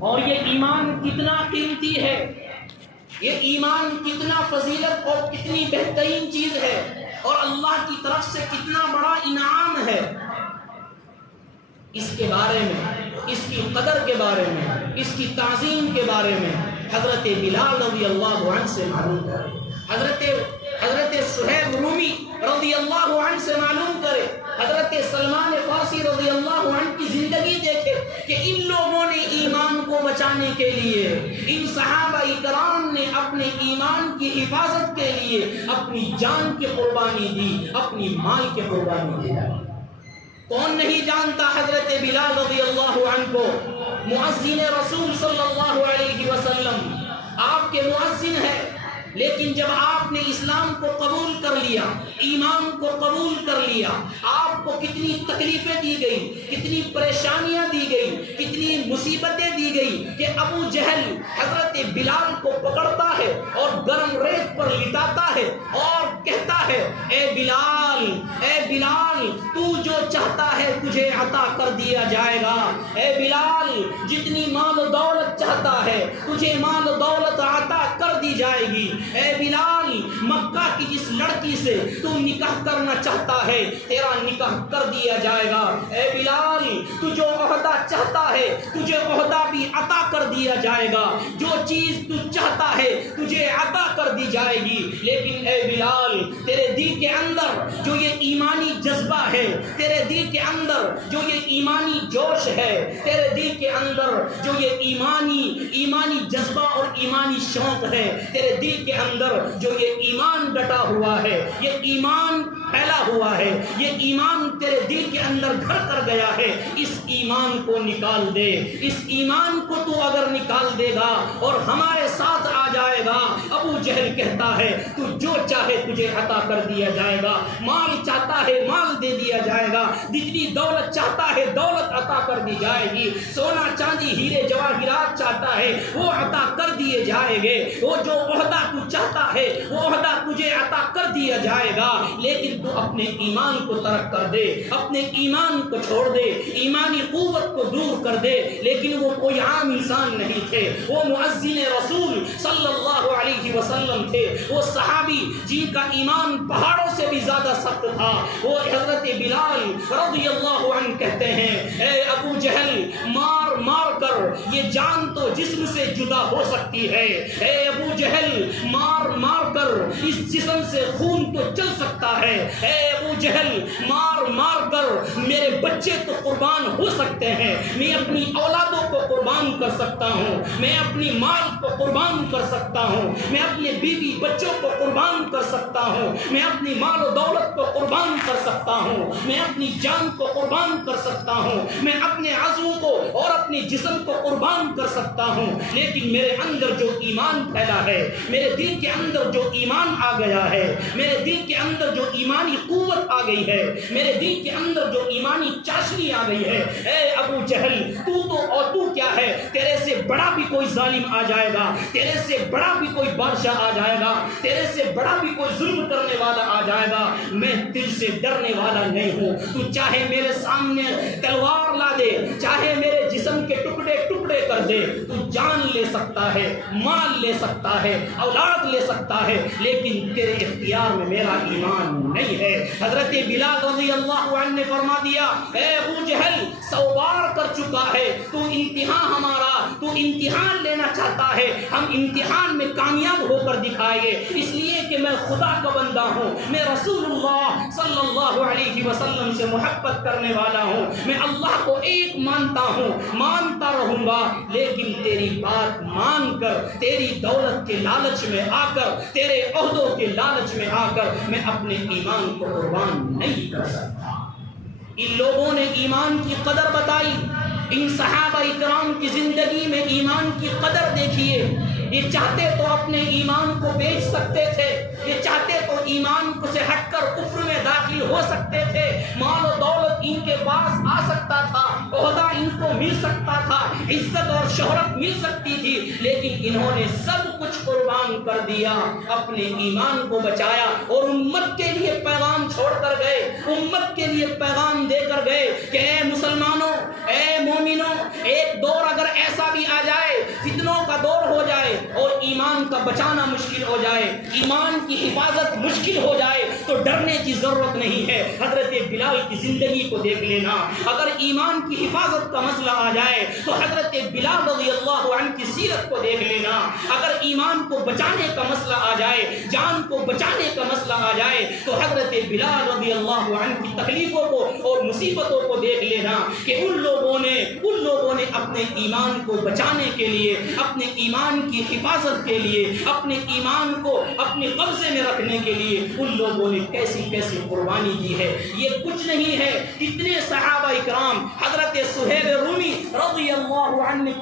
اور یہ ایمان کتنا قیمتی ہے، یہ ایمان کتنا فضیلت اور کتنی بہترین چیز ہے، اور اللہ کی طرف سے کتنا بڑا انعام ہے، اس کے بارے میں، اس کی قدر کے بارے میں، اس کی تعظیم کے بارے میں حضرت بلال رضی اللہ عنہ سے معلوم کرے، حضرت صہیب رومی رضی اللہ عنہ سے معلوم کرے، حضرت سلمان فارسی رضی اللہ عنہ کی زندگی دیکھے کہ ان لوگوں نے ایمان کو بچانے کے لیے، ان صحابہ کرام نے اپنے ایمان کی حفاظت کے لیے اپنی جان کی قربانی دی، اپنی مال کی قربانی دی۔ کون نہیں جانتا حضرت بلال رضی اللہ عنہ کو، مؤذن رسول صلی اللہ علیہ وسلم، آپ کے مؤذن ہے، لیکن جب آپ نے اسلام کو قبول کر لیا، ایمان کو قبول کر لیا، آپ کو کتنی تکلیفیں دی گئی، کتنی پریشانیاں دی گئی، کتنی مصیبتیں دی گئی کہ ابو جہل حضرت بلال کو پکڑتا ہے اور گرم ریت پر لٹاتا ہے اور کہتا ہے اے بلال تو جو چاہتا ہے تجھے عطا کر دیا جائے گا، اے بلال جتنی مال و دولت چاہتا ہے تجھے مال و دولت عطا کر دی جائے گی، اے بلال مکہ کی جس لڑکی سے تو نکاح کرنا چاہتا ہے تیرا نکاح کر دیا جائے گا، اے بلال تو جو عہدہ چاہتا ہے تجھے عہدہ بھی عطا کر دیا جائے گا، جو چیز تو چاہتا ہے تجھے عطا کر دی جائے گی، لیکن اے بلال تیرے دل کے اندر جو یہ ایمانی جذبہ ہے، تیرے دل کے اندر جو یہ ایمانی جوش ہے، تیرے دل کے اندر جو یہ ایمانی جذبہ اور ایمانی شوق ہے، تیرے دل کے اندر جو یہ ایمان ڈٹا ہوا ہے، یہ ایمان پھیلا ہوا ہے، یہ ایمان تیرے دل کے اندر گھر کر گیا ہے، اس ایمان کو نکال دے، اس ایمان کو تو اگر نکال دے گا اور ہمارے ساتھ آ جائے گا، ابو جہل کہتا ہے تو جو چاہے تجھے عطا کر دیا جائے گا، مال چاہتا ہے مال دے دیا جائے گا، جتنی دولت چاہتا ہے دولت عطا کر دی جائے گی، سونا چاندی ہیرے جواہرات چاہتا ہے وہ عطا کر دیے جائیں گے، وہ جو عہدہ تو چاہتا ہے وہ عہدہ تجھے عطا کر دیا جائے گا، لیکن تو اپنے ایمان کو ترک کر دے، اپنے ایمان کو چھوڑ دے، ایمانی قوت کو دور کر دے۔ لیکن وہ کوئی عام انسان نہیں تھے، وہ مؤذن رسول صلی اللہ علیہ وسلم تھے، وہ صحابی جن کا ایمان پہاڑوں سے بھی زیادہ سخت تھا، وہ حضرت بلال رضی اللہ عنہ کہتے ہیں اے ابو جہل مار مار کر یہ جان تو جسم سے جدا ہو سکتی ہے، اے ابو جہل مار مار کر اس جسم سے خون تو چل سکتا ہے، اے ابو جہل مار مار کر میرے بچے تو قربان ہو سکتے ہیں، میں اپنی اولادوں کو قربان کر سکتا ہوں، میں اپنی مال کو قربان کر سکتا ہوں، میں اپنے بیوی بچوں کو قربان کر سکتا ہوں، میں اپنی مال و دولت کو قربان کر سکتا ہوں، میں اپنی جان کو قربان کر سکتا ہوں، میں اپنے عضو کو اور اپنے جسم کو قربان کر سکتا ہوں، لیکن میرے اندر جو ایمان پھیلا ہے، میرے دل کے اندر جو ایمان آ گیا ہے، میرے دل کے اندر جو ایمانی قوت آ گئی ہے، میرے دل کے اندر جو ایمانی چاشنی آ گئی ہے، اے ابو جہل تو کیا ہے، تیرے سے بڑا بھی کوئی ظالم آ جائے گا، تیرے سے بڑا بھی کوئی بادشاہ آ جائے گا، تیرے سے بڑا بھی کوئی ظلم کرنے والا آ جائے گا، میں تجھ سے ڈرنے والا نہیں ہوں، تو چاہے میرے سامنے تلوار لا دے، چاہے میرے جسم کے ٹکڑے ٹکڑے کر دے، تو جان لے سکتا ہے، مال لے سکتا ہے، اولاد لے سکتا ہے، لیکن تیرے اختیار میں میرا ایمان نہیں ہے۔ حضرت بلال رضی اللہ عنہ نے فرما دیا اے ابو جہل 100 بار کر چکا ہے تو امتحان ہمارا، تو امتحان لینا چاہتا ہے، ہم امتحان میں کامیاب ہو کر دکھائیں گے، اس لیے کہ میں خدا کا بندہ ہوں، میں رسول اللہ صلی اللہ علیہ وسلم سے محبت کرنے والا ہوں، میں اللہ کو ایک مانتا ہوں، مانتا رہوں گا، لیکن تیری بات مان کر، تیری دولت کے لالچ میں آ کر، تیرے عہدوں کے لالچ میں آ کر میں اپنے ایمان کو قربان نہیں کر سکتا۔ ان لوگوں نے ایمان کی قدر بتائی، ان صحابہ اکرام کی زندگی میں ایمان کی قدر دیکھیے، یہ چاہتے تو اپنے ایمان کو بیچ سکتے تھے، یہ چاہتے تو ایمان کو سے ہٹ کر کفر میں داخل ہو سکتے تھے، مال و دولت ان کے پاس آ سکتا تھا، عہدہ ان کو مل سکتا تھا، عزت اور شہرت مل سکتی تھی، لیکن انہوں نے سب کچھ قربان کر دیا، اپنے ایمان کو بچایا اور امت کے لیے پیغام چھوڑ کر گئے، امت کے لیے پیغام دے کر گئے کہ اے مسلمانوں، اے مومنوں، ایک دور اگر ایسا بھی آ جائے بچانا مشکل ہو جائے، ایمان کی حفاظت مشکل ہو جائے تو ڈرنے کی ضرورت نہیں ہے۔ حضرت بلال کی زندگی کو دیکھ لینا، اگر ایمان کی حفاظت کا مسئلہ آ جائے تو حضرت بلال رضی اللہ عنہ کی سیرت کو دیکھ لینا، اگر ایمان کو بچانے کا مسئلہ آ جائے، جان کو بچانے کا مسئلہ آ جائے تو حضرت بلال رضی اللہ عنہ کی تکلیفوں کو اور مصیبتوں کو دیکھ لینا کہ ان لوگوں نے اپنے ایمان کو بچانے کے لیے، اپنے ایمان کی حفاظت کے لیے، اپنے ایمان کو اپنے قبضے میں رکھنے کے لیے ان لوگوں نے کیسی کیسی قربانی دی ہے۔ یہ کچھ نہیں ہے، کتنے صحابہ اکرام، حضرت سہیل رومی رضی اللہ عنہ